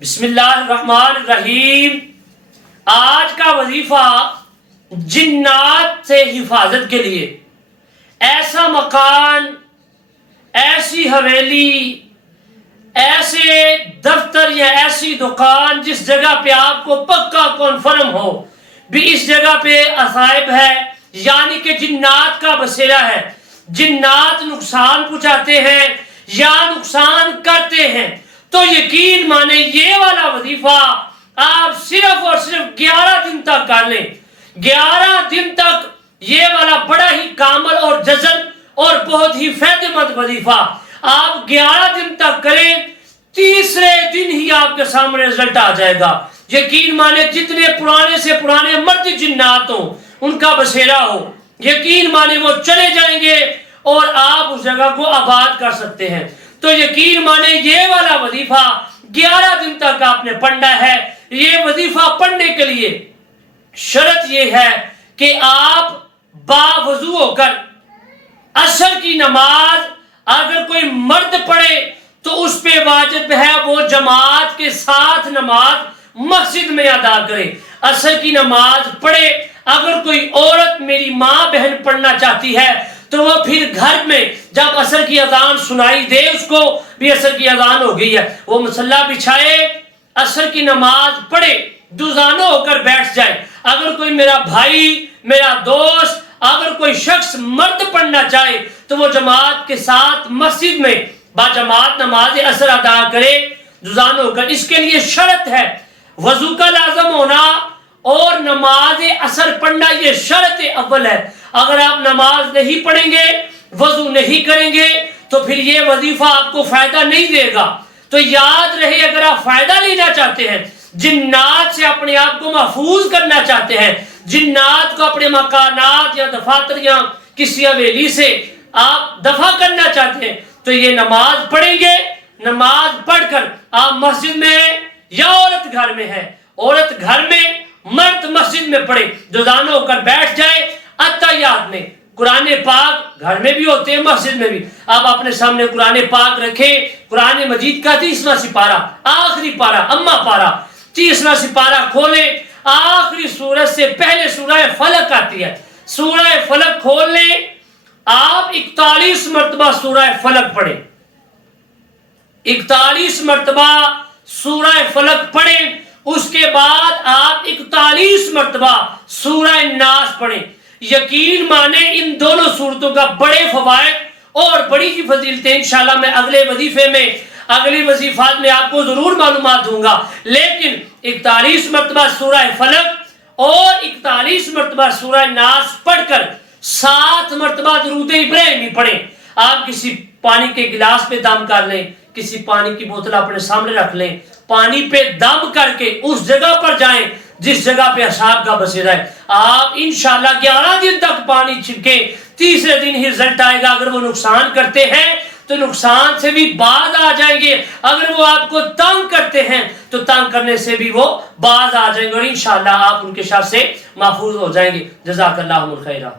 بسم اللہ الرحمن الرحیم۔ آج کا وظیفہ جنات سے حفاظت کے لیے ایسا مکان، ایسی حویلی، ایسے دفتر یا ایسی دکان جس جگہ پہ آپ کو پکا کنفرم ہو بھی اس جگہ پہ اصائب ہے، یعنی کہ جنات کا بسیرا ہے، جنات نقصان پہنچاتے ہیں یا نقصان کرتے ہیں، تو یقین مانے یہ والا وظیفہ آپ صرف اور صرف 11 دن تک کر لیں۔ 11 دن تک یہ والا بڑا ہی کامل اور جزل اور بہت ہی فائدہ مند وظیفہ آپ 11 دن تک کریں، تیسرے دن ہی آپ کے سامنے رزلٹ آ جائے گا۔ یقین مانے جتنے پرانے سے پرانے مرد جنات ہوں ان کا بسیرا ہو، یقین مانے وہ چلے جائیں گے اور آپ اس جگہ کو آباد کر سکتے ہیں۔ تو یقین مانے یہ والا وظیفہ 11 دن تک آپ نے پڑھنا ہے۔ یہ وظیفہ پڑھنے کے لیے شرط یہ ہے کہ آپ باوضو ہو کر عصر کی نماز اگر کوئی مرد پڑھے تو اس پہ واجب ہے وہ جماعت کے ساتھ نماز مسجد میں ادا کرے۔ عصر کی نماز پڑھے، اگر کوئی عورت میری ماں بہن پڑھنا چاہتی ہے تو وہ پھر گھر میں جب عصر کی اذان سنائی دے اس کو بھی عصر کی اذان ہو گئی ہے، وہ مصلی بچھائے، عصر کی نماز پڑھے، دوزانو ہو کر بیٹھ جائے۔ اگر کوئی میرا بھائی، میرا دوست، اگر کوئی شخص مرد پڑھنا چاہے تو وہ جماعت کے ساتھ مسجد میں با جماعت نماز عصر ادا کرے دوزانو ہو کر۔ اس کے لیے شرط ہے وضو کا لازم ہونا اور نماز عصر پڑھنا، یہ شرط اول ہے۔ اگر آپ نماز نہیں پڑھیں گے، وضو نہیں کریں گے تو پھر یہ وظیفہ آپ کو فائدہ نہیں دے گا۔ تو یاد رہے، اگر آپ فائدہ لینا چاہتے ہیں، جنات سے اپنے آپ کو محفوظ کرنا چاہتے ہیں، جنات کو اپنے مکانات یا دفاتر یا کسی حویلی سے آپ دفع کرنا چاہتے ہیں تو یہ نماز پڑھیں گے۔ نماز پڑھ کر آپ مسجد میں یا عورت گھر میں ہے، عورت گھر میں، مرد مسجد میں پڑھے، دوزانو ہو کر بیٹھ جائے۔ اتحیات میں قرآن پاک گھر میں بھی ہوتے ہیں، مسجد میں بھی، آپ اپنے سامنے قرآن پاک رکھیں۔ قرآن مجید کا 30واں سپارہ، آخری پارہ، اما پارہ، 30واں سپارہ کھولیں، آخری سورت سے پہلے سورہ فلق آتی ہے، سورہ فلق کھول لیں، آپ 41 مرتبہ سورہ فلق پڑھیں، 41 مرتبہ سورہ فلق پڑھیں۔ اس کے بعد آپ 41 مرتبہ سورہ ناس پڑھیں۔ یقین مانے ان دونوں سورتوں کا بڑے فوائد اور بڑی ہی فضیلتیں انشاءاللہ میں اگلے وظیفے میں، اگلی وظیفات میں آپ کو ضرور معلومات دوں گا، لیکن 41 مرتبہ سورہ فلق اور 41 مرتبہ سورہ ناس پڑھ کر 7 مرتبہ درود ابراہیمی پڑھیں۔ آپ کسی پانی کے گلاس پہ دم کر لیں، کسی پانی کی بوتل اپنے سامنے رکھ لیں، پانی پہ دم کر کے اس جگہ پر جائیں جس جگہ پہ اصحاب کا بسیرا ہے۔ آپ انشاءاللہ 11 دن تک پانی چھڑکیں، تیسرے دن ہی رزلٹ آئے گا۔ اگر وہ نقصان کرتے ہیں تو نقصان سے بھی باز آ جائیں گے، اگر وہ آپ کو تنگ کرتے ہیں تو تنگ کرنے سے بھی وہ باز آ جائیں گے، اور انشاءاللہ آپ ان کے شر سے محفوظ ہو جائیں گے۔ جزاک اللہ خیرہ۔